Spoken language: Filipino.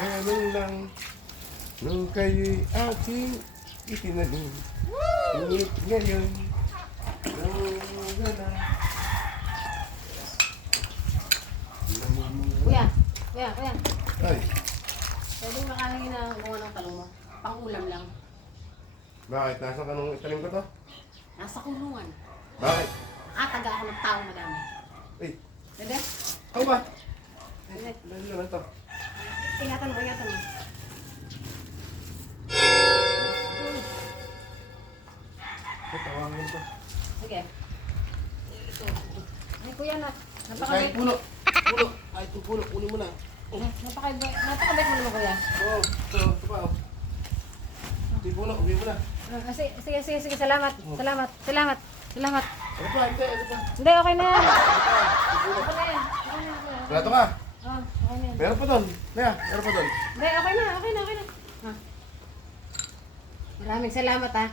ganun lang. Nung kayo'y aking itinanim. Ngunit ngayon, nawala. Kuya, kuya. Ay, Pwede makahingi na kung anong talong mo. Pang-ulam lang. bakit? Nasa ka nung itanim ko to? Nasa kulungan. Bakit? Taga ako ng tao madami. Ay, Pwede? ako ba? Pwede. Dahil naman to. Ingatan mo. Tawagin mo to. Sige. Ay, kuya na. Kahit Napakabait. puno. Puno. Kahit yung puno, kunin mo na. Napakabait mo naman, kuya. Oo, ito pa. Oh. Ito yung puno, uwi mo na. Sige. Salamat. Ano pa, hindi, ano pa. Hindi, okay na yan. Puno. Okay na yan. Okay Plato ka. na yan. Meron pa doon. Maya, meron pa doon. Hindi, okay na. Ha. Maraming salamat, ha.